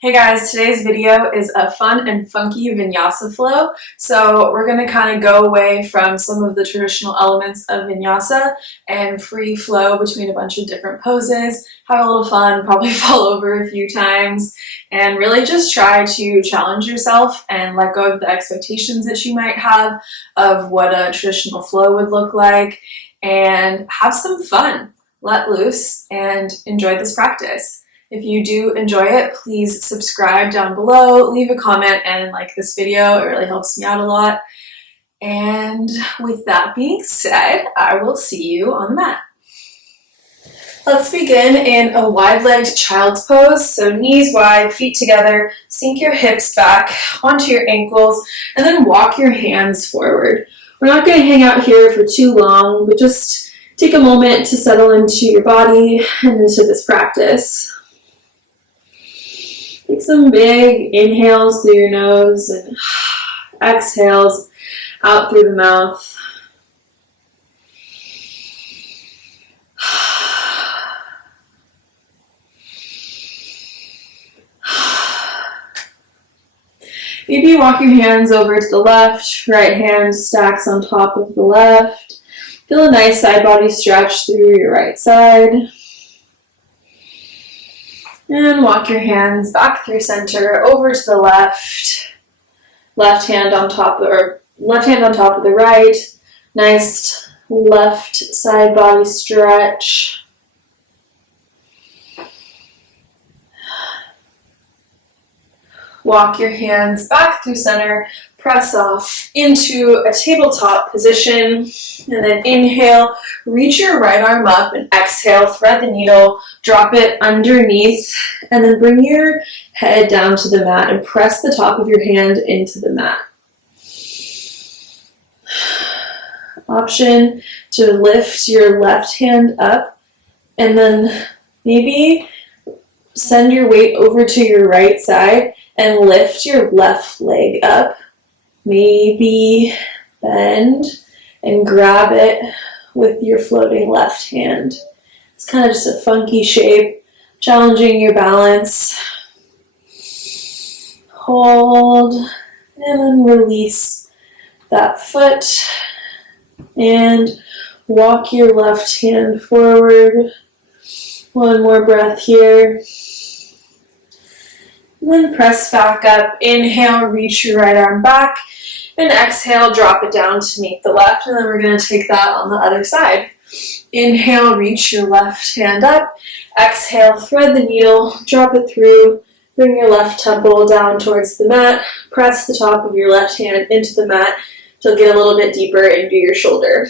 Hey guys, today's video is a fun and funky vinyasa flow. So we're going to kind of go away from some of the traditional elements of vinyasa and free flow between a bunch of different poses, have a little fun, probably fall over a few times, and really just try to challenge yourself and let go of the expectations that you might have of what a traditional flow would look like, and have some fun, let loose, and enjoy this practice. If you do enjoy it, please subscribe down below, leave a comment, and like this video. It really helps me out a lot. And with that being said, I will see you on the mat. Let's begin in a wide-legged child's pose. So knees wide, feet together, sink your hips back onto your ankles, and then walk your hands forward. We're not going to hang out here for too long, but just take a moment to settle into your body and into this practice. Take some big inhales through your nose and exhales out through the mouth. Maybe walk your hands over to the left, right hand stacks on top of the left. Feel a nice side body stretch through your right side. And walk your hands back through center over to the left. Left hand on top of the right. Nice left side body stretch. Walk your hands back through center. Press off into a tabletop position, and then inhale, reach your right arm up, and exhale, thread the needle, drop it underneath, and then bring your head down to the mat and press the top of your hand into the mat. Option to lift your left hand up, and then maybe send your weight over to your right side and lift your left leg up. Maybe bend and grab it with your floating left hand. It's kind of just a funky shape, challenging your balance. Hold, and then release that foot. And walk your left hand forward. One more breath here. And then press back up. Inhale, reach your right arm back. And exhale, drop it down to meet the left. And then we're going to take that on the other side. Inhale, reach your left hand up. Exhale, thread the needle, drop it through. Bring your left temple down towards the mat. Press the top of your left hand into the mat to get a little bit deeper into your shoulder.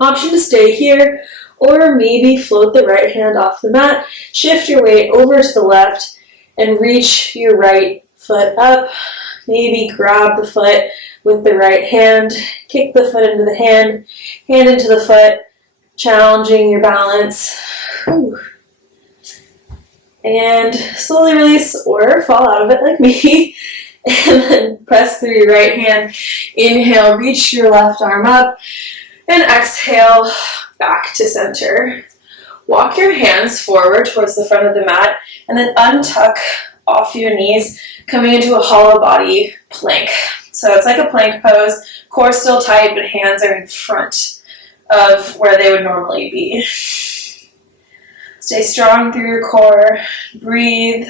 Option to stay here, or maybe float the right hand off the mat. Shift your weight over to the left and reach your right foot up. Maybe grab the foot with the right hand, kick the foot into the hand into the foot, challenging your balance. Whew. And slowly release or fall out of it like me. And then press through your right hand. Inhale, reach your left arm up. And exhale, back to center. Walk your hands forward towards the front of the mat and then untuck off your knees, coming into a hollow body plank. So it's like a plank pose, core still tight, but hands are in front of where they would normally be. Stay strong through your core, breathe,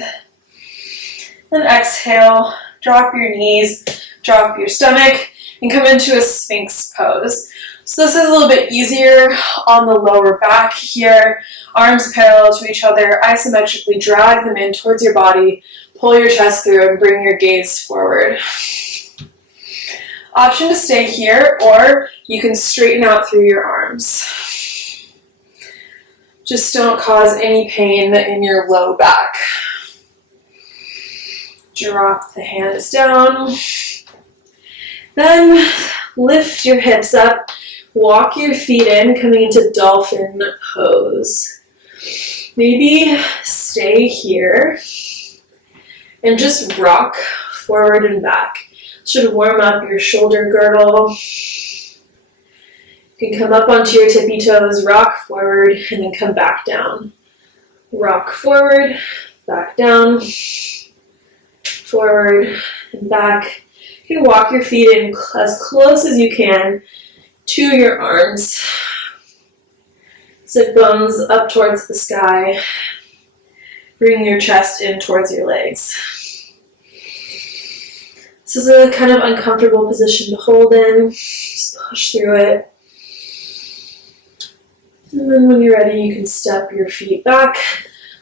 and exhale, drop your knees, drop your stomach, and come into a sphinx pose. So this is a little bit easier on the lower back here. Arms parallel to each other, isometrically drag them in towards your body, pull your chest through, and bring your gaze forward. Option to stay here, or you can straighten out through your arms. Just don't cause any pain in your low back. Drop the hands down. Then lift your hips up. Walk your feet in, coming into dolphin pose. Maybe stay here and just rock forward and back. Should warm up your shoulder girdle. You can come up onto your tippy toes, rock forward, and then come back down. Rock forward, back down, forward and back. You can walk your feet in as close as you can to your arms. Sit bones up towards the sky. Bring your chest in towards your legs. This is a kind of uncomfortable position to hold in. Just push through it. And then when you're ready, you can step your feet back,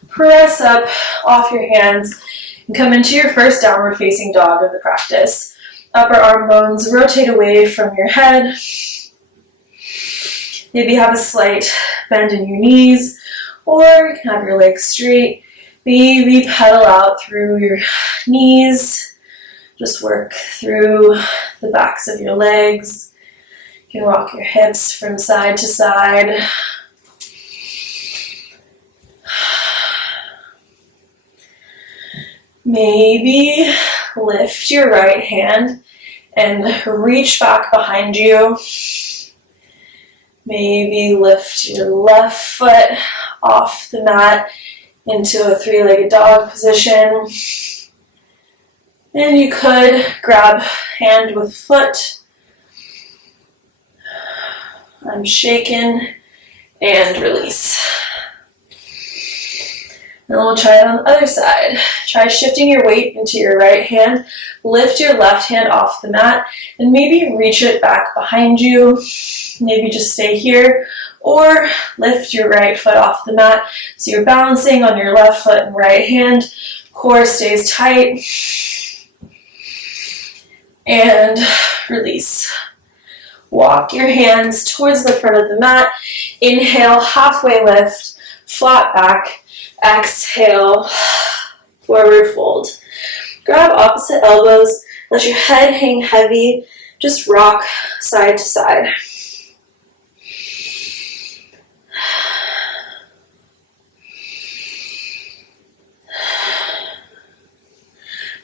press up off your hands, and come into your first downward facing dog of the practice. Upper arm bones rotate away from your head. Maybe have a slight bend in your knees, or you can have your legs straight. Maybe pedal out through your knees. Just work through the backs of your legs. You can rock your hips from side to side. Maybe lift your right hand and reach back behind you. Maybe lift your left foot off the mat into a three-legged dog position. And you could grab hand with foot. I'm shaken and release. And we'll try it on the other side. Try shifting your weight into your right hand. Lift your left hand off the mat and maybe reach it back behind you. Maybe just stay here, or lift your right foot off the mat so you're balancing on your left foot and right hand. Core stays tight. And release. Walk your hands towards the front of the mat. Inhale, halfway lift, flat back. Exhale, forward fold. Grab opposite elbows, let your head hang heavy, just rock side to side.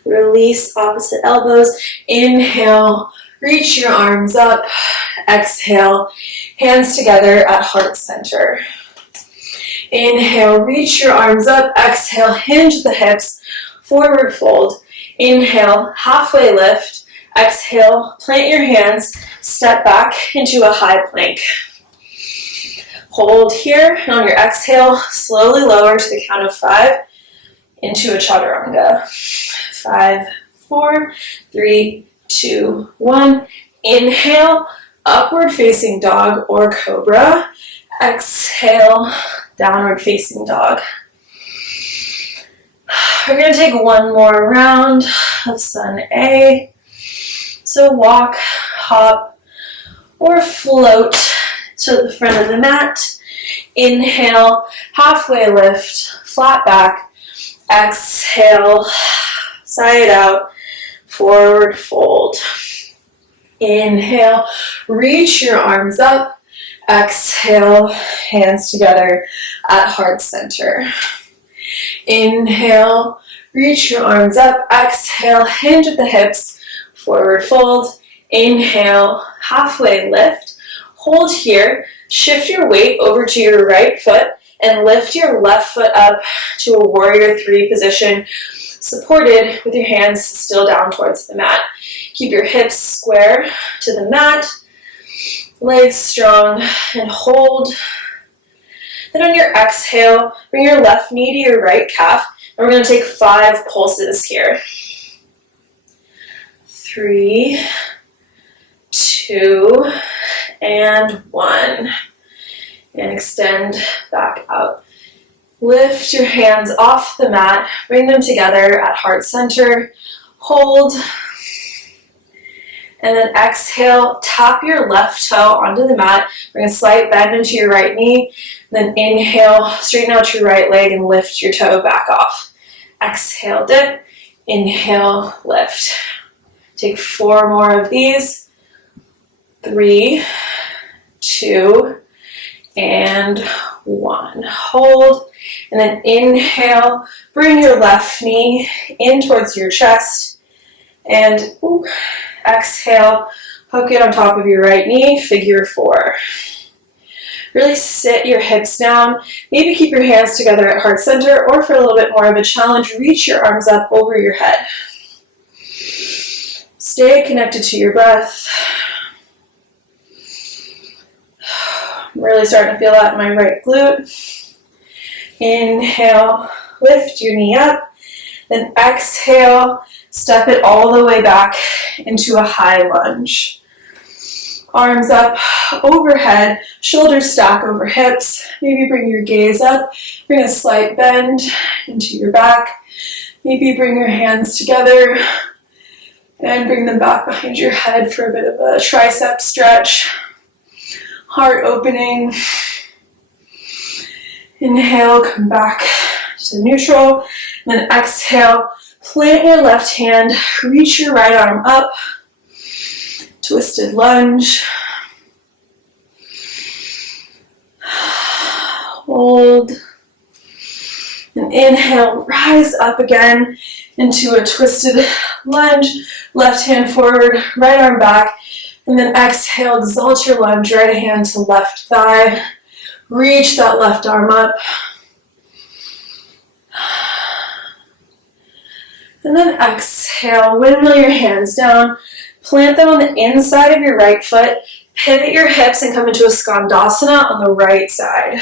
Release opposite elbows. Inhale, reach your arms up. Exhale, hands together at heart center. Inhale, reach your arms up. Exhale, hinge the hips, forward fold. Inhale, halfway lift. Exhale, plant your hands, step back into a high plank. Hold here, and on your exhale, slowly lower to the count of 5 into a chaturanga. 5, 4, 3, 2, 1. Inhale, upward facing dog or cobra. Exhale, downward facing dog. We're going to take one more round of Sun A. So walk, hop, or float to the front of the mat. Inhale, halfway lift, flat back. Exhale, side out, forward fold. Inhale, reach your arms up. Exhale, hands together at heart center. Inhale, reach your arms up. Exhale, hinge at the hips, forward fold. Inhale, halfway lift. Hold here, shift your weight over to your right foot and lift your left foot up to a warrior 3 position, supported with your hands still down towards the mat. Keep your hips square to the mat, legs strong, and hold. Then on your exhale, bring your left knee to your right calf, and we're going to take 5 pulses here. 3, 2, and 1. And extend back out. Lift your hands off the mat, bring them together at heart center, hold, and then exhale, tap your left toe onto the mat, bring a slight bend into your right knee, then inhale, straighten out your right leg and lift your toe back off. Exhale, dip, inhale, lift. Take 4 more of these. 3, 2, and 1. Hold, and then inhale, bring your left knee in towards your chest, and exhale, hook it on top of your right knee, figure 4. Really sit your hips down. Maybe keep your hands together at heart center, or for a little bit more of a challenge, reach your arms up over your head. Stay connected to your breath. I'm really starting to feel that in my right glute. Inhale, lift your knee up. Then exhale, step it all the way back into a high lunge. Arms up overhead, shoulders stack over hips. Maybe bring your gaze up, bring a slight bend into your back. Maybe bring your hands together and bring them back behind your head for a bit of a tricep stretch. Heart opening. Inhale, come back to neutral. Then exhale, plant your left hand, reach your right arm up. Twisted lunge. Hold. And inhale, rise up again into a twisted lunge. Left hand forward, right arm back. And then exhale, exalt your lunge, right hand to left thigh. Reach that left arm up. And then exhale, windmill your hands down. Plant them on the inside of your right foot. Pivot your hips and come into a skandasana on the right side.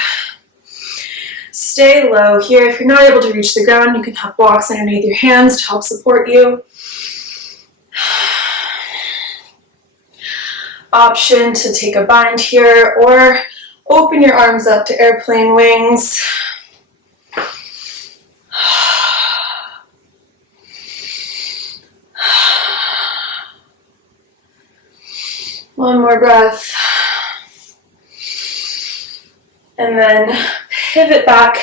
Stay low here. If you're not able to reach the ground, you can have blocks underneath your hands to help support you. Option to take a bind here or open your arms up to airplane wings. One more breath. And then pivot back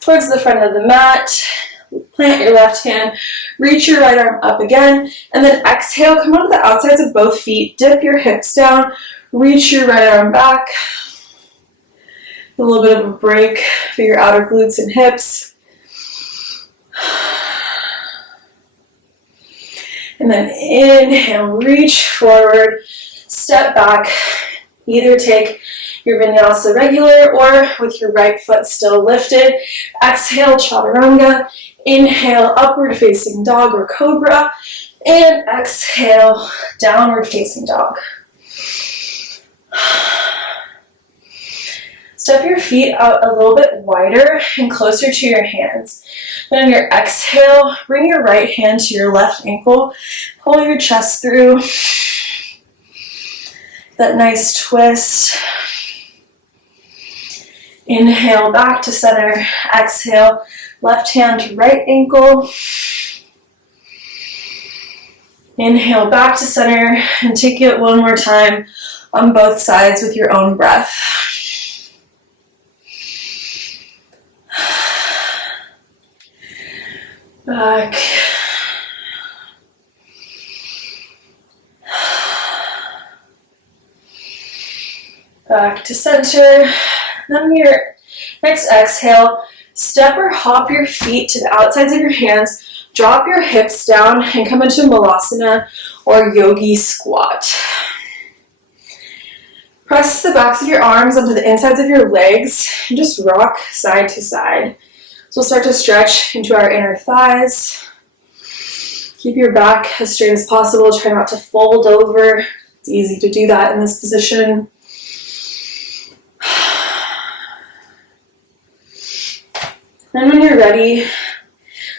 towards the front of the mat. Plant your left hand, reach your right arm up again, and then exhale, come onto the outsides of both feet, dip your hips down, reach your right arm back. A little bit of a break for your outer glutes and hips. And then inhale, reach forward, step back, either take your vinyasa regular or with your right foot still lifted. Exhale, chaturanga. Inhale, upward facing dog or cobra. And exhale, downward facing dog. Step your feet out a little bit wider and closer to your hands. Then on your exhale, bring your right hand to your left ankle. Pull your chest through. That nice twist. Inhale, back to center. Exhale, left hand to right ankle. Inhale, back to center, and take it one more time on both sides with your own breath. Back. Back to center. Then your next exhale, step or hop your feet to the outsides of your hands, drop your hips down and come into malasana or yogi squat. Press the backs of your arms onto the insides of your legs and just rock side to side. So we'll start to stretch into our inner thighs. Keep your back as straight as possible. Try not to fold over. It's easy to do that in this position. Then when you're ready,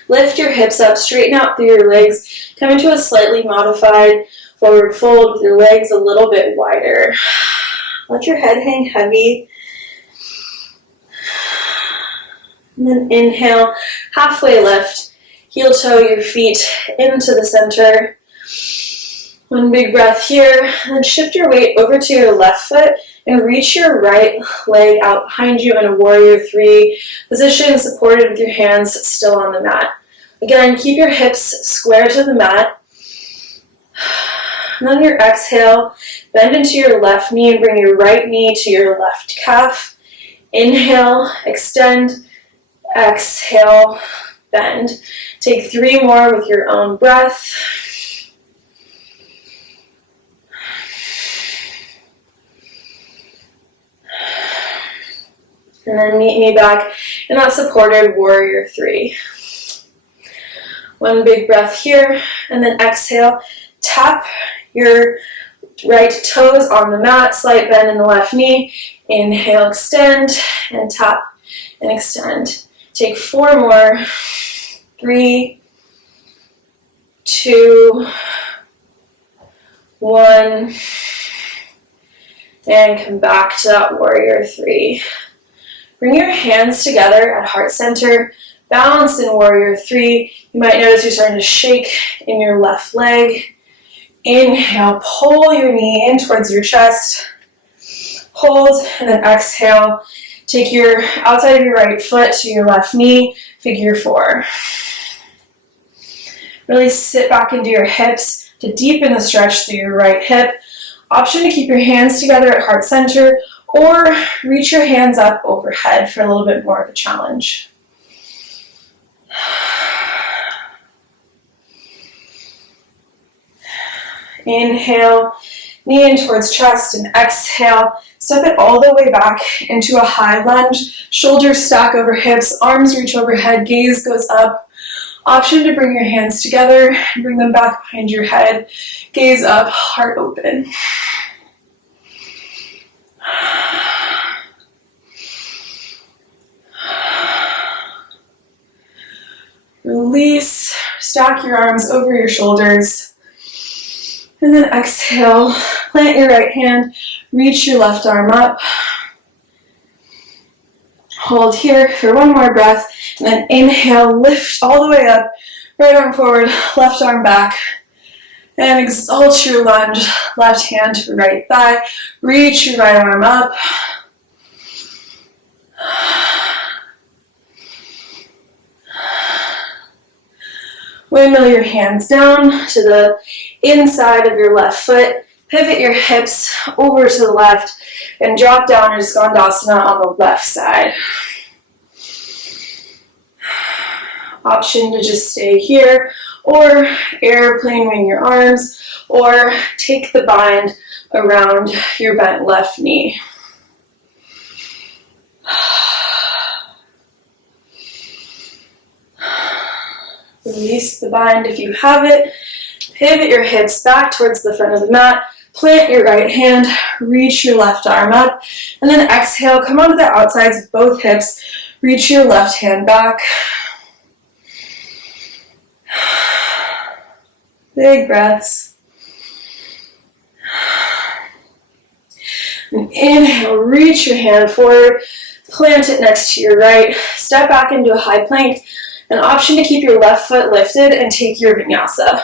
lift your hips up, straighten out through your legs, come into a slightly modified forward fold with your legs a little bit wider. Let your head hang heavy. And then inhale, halfway lift, heel toe your feet into the center. One big breath here, and then shift your weight over to your left foot and reach your right leg out behind you in a warrior three position, supported with your hands still on the mat. Again, keep your hips square to the mat. And on your exhale, bend into your left knee and bring your right knee to your left calf. Inhale, extend, exhale, bend. Take 3 more with your own breath. And then meet me back in that supported warrior three. One big breath here, and then exhale. Tap your right toes on the mat, slight bend in the left knee. Inhale, extend, and tap and extend. Take 4 more. 3, 2, 1, and come back to that warrior three. Bring your hands together at heart center, balanced in warrior three. You might notice you're starting to shake in your left leg. Inhale, pull your knee in towards your chest. Hold, and then exhale. Take your outside of your right foot to your left knee, figure 4. Really sit back into your hips to deepen the stretch through your right hip. Option to keep your hands together at heart center or reach your hands up overhead for a little bit more of a challenge. Inhale, knee in towards chest, and exhale. Step it all the way back into a high lunge. Shoulders stack over hips, arms reach overhead, gaze goes up. Option to bring your hands together and bring them back behind your head. Gaze up, heart open. Release, stack your arms over your shoulders. And then exhale, plant your right hand, reach your left arm up. Hold here for 1 more breath, and then inhale, lift all the way up, right arm forward, left arm back, and exalt your lunge, left hand to right thigh, reach your right arm up. Windmill your hands down to the inside of your left foot, pivot your hips over to the left, and drop down into Skandasana on the left side. Option to just stay here, or airplane wing your arms, or take the bind around your bent left knee. Release the bind if you have it. Pivot your hips back towards the front of the mat. Plant your right hand, reach your left arm up, and then exhale, come onto the outsides of both hips, reach your left hand back. Big breaths. And inhale, reach your hand forward, plant it next to your right, step back into a high plank. An option to keep your left foot lifted and take your vinyasa.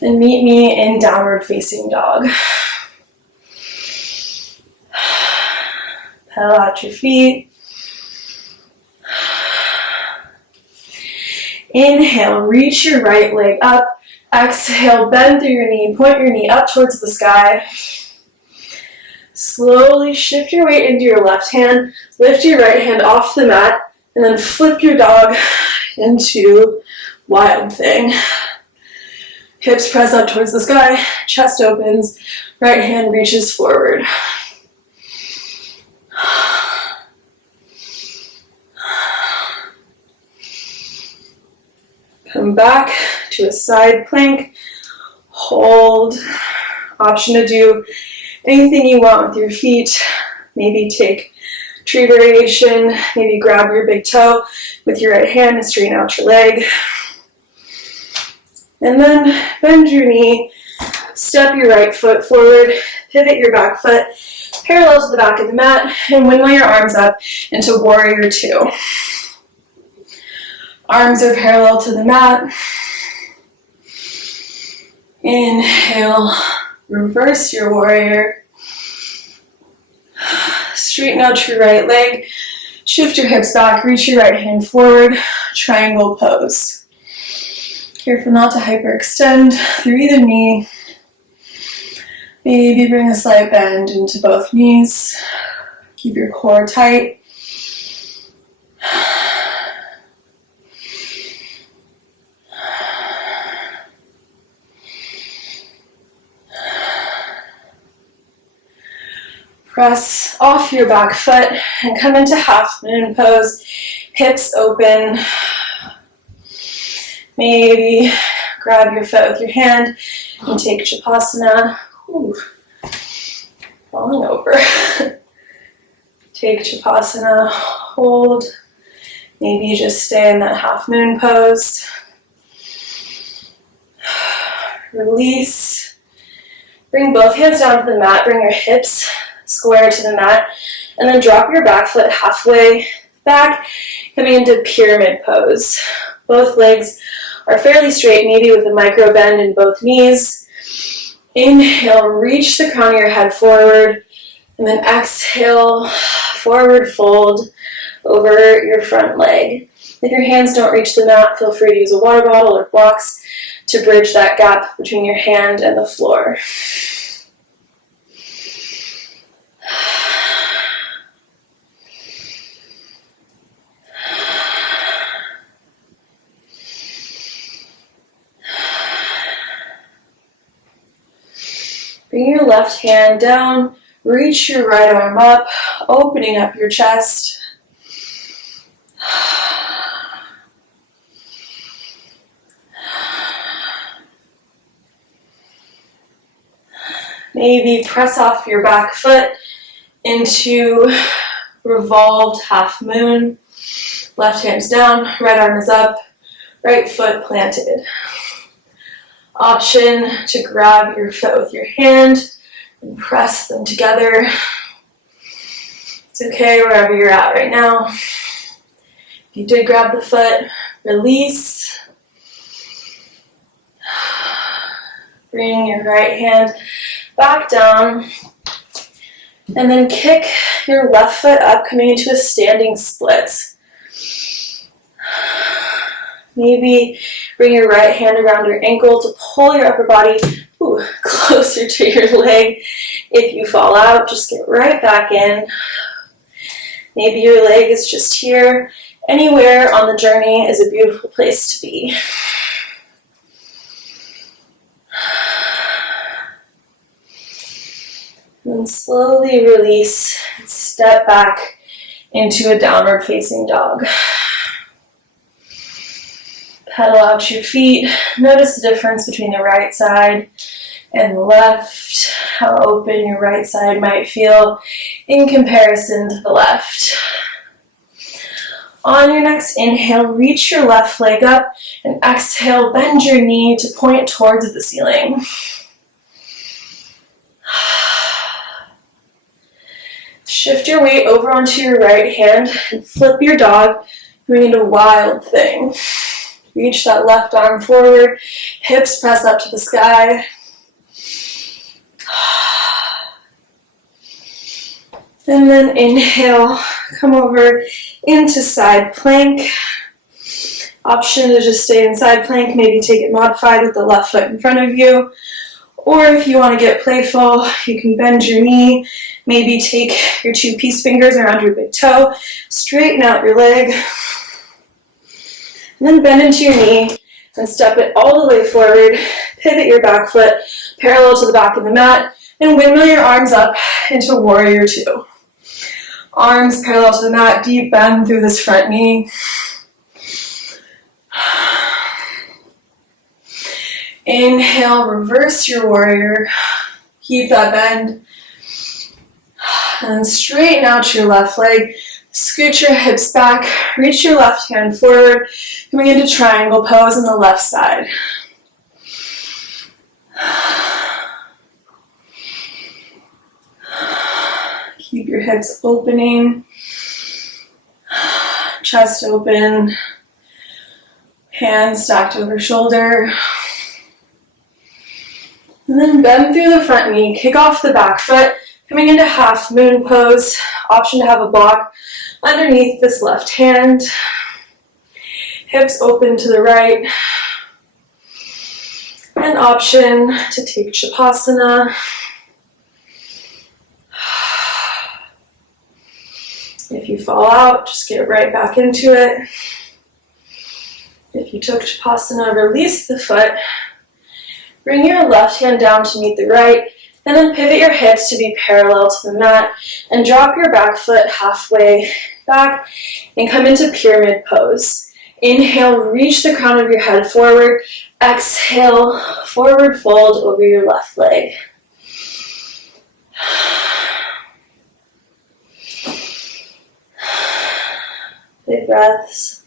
And meet me in downward facing dog. Pedal out your feet. Inhale, reach your right leg up. Exhale, bend through your knee, point your knee up towards the sky. Slowly shift your weight into your left hand, lift your right hand off the mat, and then flip your dog into wild thing. Hips press up towards the sky, chest opens, right hand reaches forward. Come back to a side plank, hold. Option to do anything you want with your feet. Maybe take tree variation, maybe grab your big toe with your right hand and straighten out your leg. And then bend your knee, step your right foot forward, pivot your back foot parallel to the back of the mat, and windmill your arms up into warrior two. Arms are parallel to the mat. Inhale, reverse your warrior. Straighten out your right leg. Shift your hips back, reach your right hand forward. Triangle pose. Careful not to hyperextend through either knee. Maybe bring a slight bend into both knees. Keep your core tight. Press off your back foot and come into half moon pose. Hips open. Maybe grab your foot with your hand and take Shavasana. Ooh, falling over. Take Shavasana, hold. Maybe just stay in that half moon pose. Release. Bring both hands down to the mat. Bring your hips square to the mat. And then drop your back foot halfway back, coming into pyramid pose. Both legs are fairly straight, maybe with a micro bend in both knees. Inhale, reach the crown of your head forward. And then exhale, forward fold over your front leg. If your hands don't reach the mat, feel free to use a water bottle or blocks to bridge that gap between your hand and the floor. Bring your left hand down, reach your right arm up, opening up your chest. Maybe press off your back foot into revolved half moon. Left hand's down, right arm is up, right foot planted. Option to grab your foot with your hand and press them together. It's okay wherever you're at right now. If you did grab the foot, release. Bring your right hand back down. And then kick your left foot up, coming into a standing split. Maybe bring your right hand around your ankle to pull your upper body closer to your leg. If you fall out, just get right back in. Maybe your leg is just here. Anywhere on the journey is a beautiful place to be. And slowly release and step back into a downward facing dog. Pedal out your feet. Notice the difference between the right side and the left. How open your right side might feel in comparison to the left. On your next inhale, reach your left leg up, and exhale, bend your knee to point towards the ceiling. Shift your weight over onto your right hand and flip your dog, going into wild thing. Reach that left arm forward, hips press up to the sky. And then inhale, come over into side plank. Option to just stay in side plank, maybe take it modified with the left foot in front of you. Or if you want to get playful, you can bend your knee, maybe take your two peace fingers around your big toe, straighten out your leg. And then bend into your knee and step it all the way forward. Pivot your back foot parallel to the back of the mat and windmill your arms up into warrior two. Arms parallel to the mat, deep bend through this front knee. Inhale, reverse your warrior. Keep that bend. And then straighten out your left leg. Scoot your hips back, reach your left hand forward, coming into triangle pose on the left side. Keep your hips opening, chest open, hands stacked over shoulder. And then bend through the front knee, kick off the back foot, coming into half moon pose. Option to have a block underneath this left hand. Hips open to the right. And option to take Shavasana. If you fall out, just get right back into it. If you took Shavasana, release the foot. Bring your left hand down to meet the right. And then pivot your hips to be parallel to the mat and drop your back foot halfway back and come into pyramid pose. Inhale, reach the crown of your head forward. Exhale, forward fold over your left leg. Big breaths.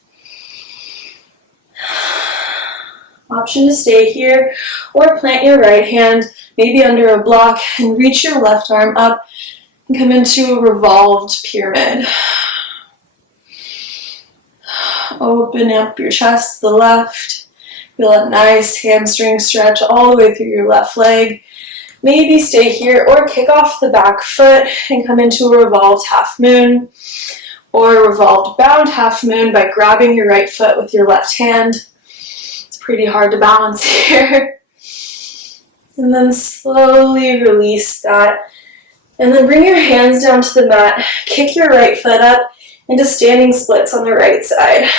Option to stay here or plant your right hand maybe under a block and reach your left arm up and come into a revolved pyramid. Open up your chest to the left. Feel a nice hamstring stretch all the way through your left leg. Maybe stay here or kick off the back foot and come into a revolved half moon or a revolved bound half moon by grabbing your right foot with your left hand. It's pretty hard to balance here. And then slowly release that. And then bring your hands down to the mat. Kick your right foot up into standing splits on the right side.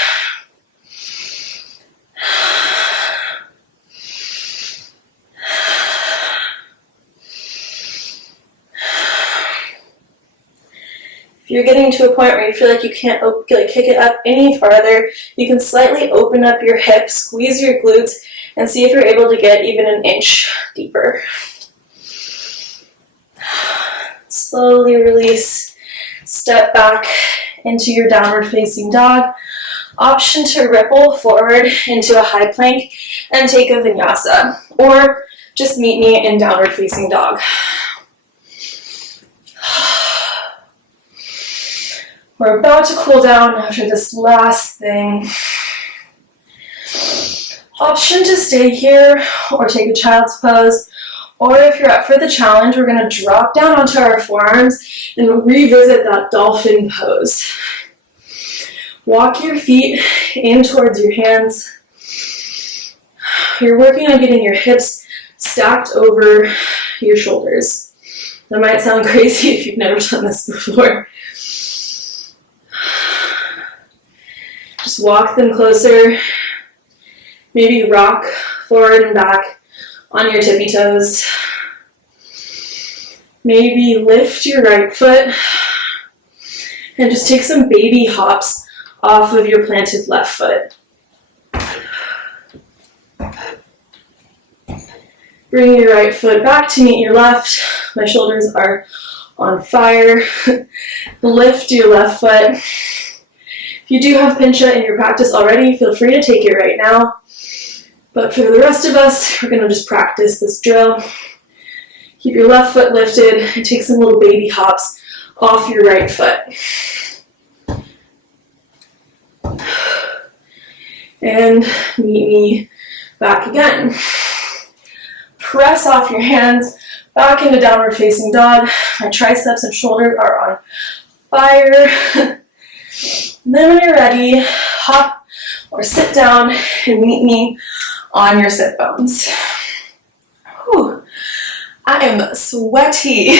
If you're getting to a point where you feel like you can't kick it up any farther, you can slightly open up your hips, squeeze your glutes, and see if you're able to get even an inch deeper. Slowly release, step back into your downward facing dog. Option to ripple forward into a high plank and take a vinyasa, or just meet me in downward facing dog. We're about to cool down after this last thing. Option to stay here or take a child's pose, or if you're up for the challenge, we're going to drop down onto our forearms and revisit that dolphin pose. Walk your feet in towards your hands. You're working on getting your hips stacked over your shoulders. That might sound crazy if you've never done this before. Just walk them closer. Maybe rock forward and back on your tippy toes. Maybe lift your right foot and just take some baby hops off of your planted left foot. Bring your right foot back to meet your left. My shoulders are on fire. Lift your left foot. If you do have pincha in your practice already, feel free to take it right now. But for the rest of us, we're going to just practice this drill. Keep your left foot lifted and take some little baby hops off your right foot. And meet me back again. Press off your hands back into downward facing dog. My triceps and shoulders are on fire. And then when you're ready, hop or sit down and meet me on your sit bones. Whew. I am sweaty.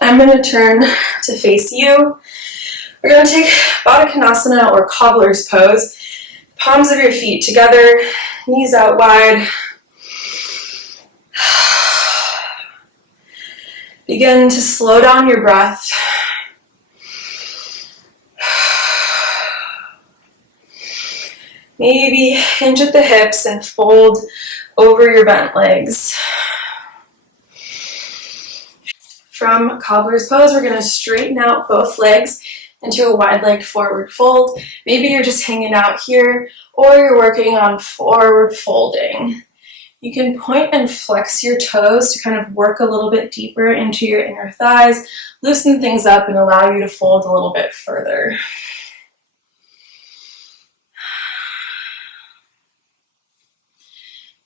I'm going to turn to face you. We're going to take Baddha Konasana or cobbler's pose. Palms of your feet together, knees out wide. Begin to slow down your breath. Maybe hinge at the hips and fold over your bent legs. From cobbler's pose, we're going to straighten out both legs into a wide leg forward fold. Maybe you're just hanging out here, or you're working on forward folding. You can point and flex your toes to kind of work a little bit deeper into your inner thighs, loosen things up, and allow you to fold a little bit further.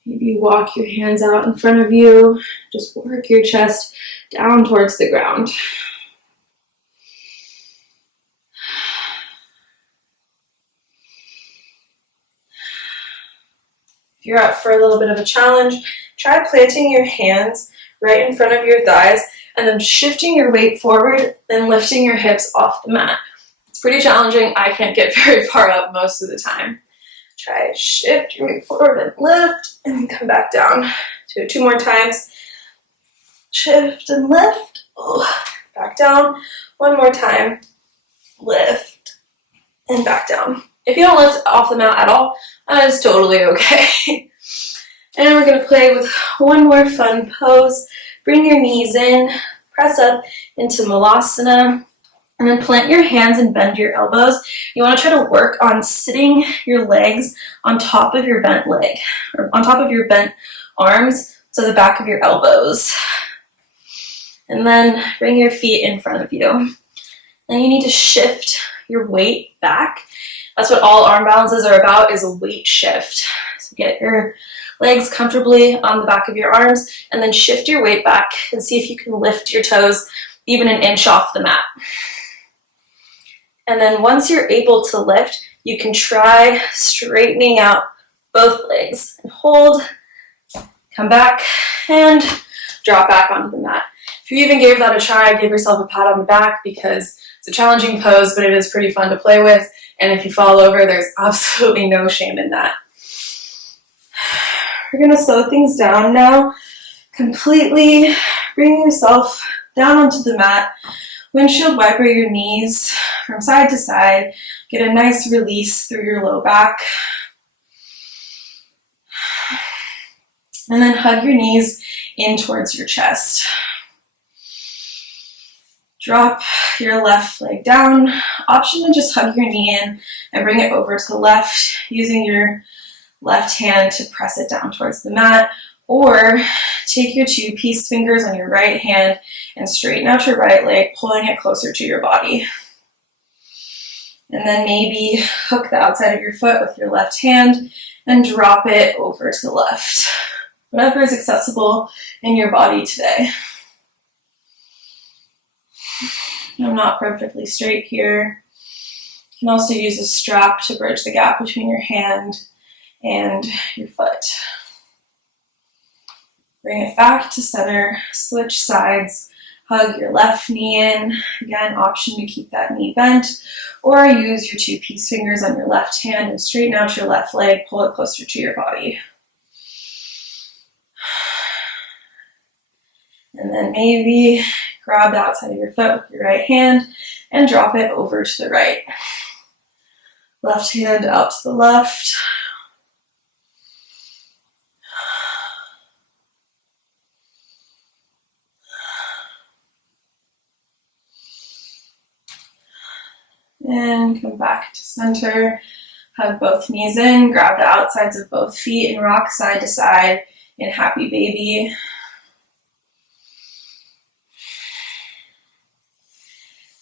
Maybe walk your hands out in front of you. Just work your chest down towards the ground. If you're up for a little bit of a challenge, try planting your hands right in front of your thighs and then shifting your weight forward and lifting your hips off the mat. It's pretty challenging. I can't get very far up most of the time. Try shift your weight forward and lift and then come back down. Do it 2 more times. Shift and lift. Back down. One more time. Lift and back down. If you don't lift off the mat at all, that is totally okay. And we're going to play with one more fun pose. Bring your knees in, press up into Malasana, and then plant your hands and bend your elbows. You want to try to work on sitting your legs on top of your bent leg, or on top of your bent arms, so the back of your elbows. And then bring your feet in front of you. Then you need to shift your weight back. That's what all arm balances are about, is a weight shift. So get your legs comfortably on the back of your arms, and then shift your weight back and see if you can lift your toes even an inch off the mat. And then once you're able to lift, you can try straightening out both legs. And hold, come back, and drop back onto the mat. If you even gave that a try, give yourself a pat on the back, because it's a challenging pose, but it is pretty fun to play with. And if you fall over, there's absolutely no shame in that. We're going to slow things down now. Completely bring yourself down onto the mat. Windshield wiper your knees from side to side. Get a nice release through your low back. And then hug your knees in towards your chest. Drop your left leg down. Option to just hug your knee in and bring it over to the left, using your left hand to press it down towards the mat, or take your two peace fingers on your right hand and straighten out your right leg, pulling it closer to your body. And then maybe hook the outside of your foot with your left hand and drop it over to the left. Whatever is accessible in your body today. I'm not perfectly straight here. You can also use a strap to bridge the gap between your hand and your foot. Bring it back to center, switch sides, hug your left knee in. Again, option to keep that knee bent, or use your two peace fingers on your left hand and straighten out your left leg, pull it closer to your body. And then maybe grab the outside of your foot with your right hand and drop it over to the right. Left hand out to the left. And come back to center. Hug both knees in, grab the outsides of both feet and rock side to side in happy baby.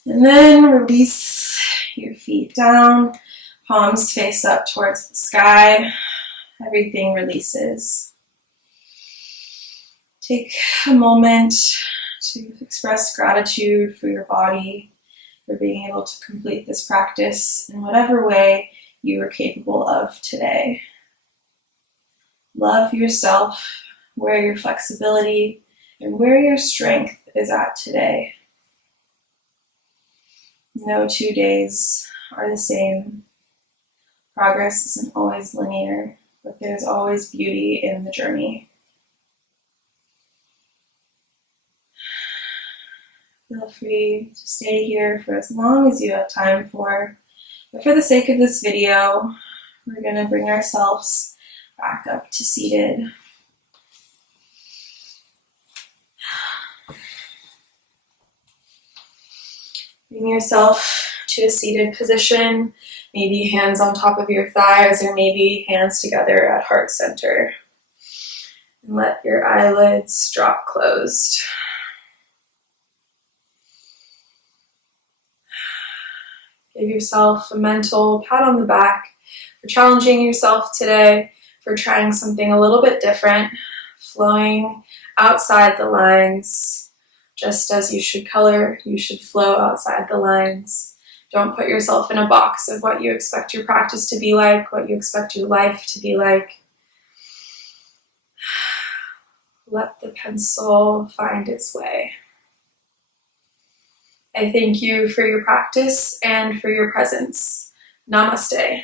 And then release your feet down, palms face up towards the sky. Everything releases. Take a moment to express gratitude for your body, for being able to complete this practice in whatever way you are capable of today. Love yourself, where your flexibility and where your strength is at today. No 2 days are the same. Progress isn't always linear, but there's always beauty in the journey. Feel free to stay here for as long as you have time for. But for the sake of this video, we're going to bring ourselves back up to seated. Bring yourself to a seated position, maybe hands on top of your thighs, or maybe hands together at heart center. And let your eyelids drop closed. Give yourself a mental pat on the back for challenging yourself today, for trying something a little bit different, flowing outside the lines. Just as you should color, you should flow outside the lines. Don't put yourself in a box of what you expect your practice to be like, what you expect your life to be like. Let the pencil find its way. I thank you for your practice and for your presence. Namaste.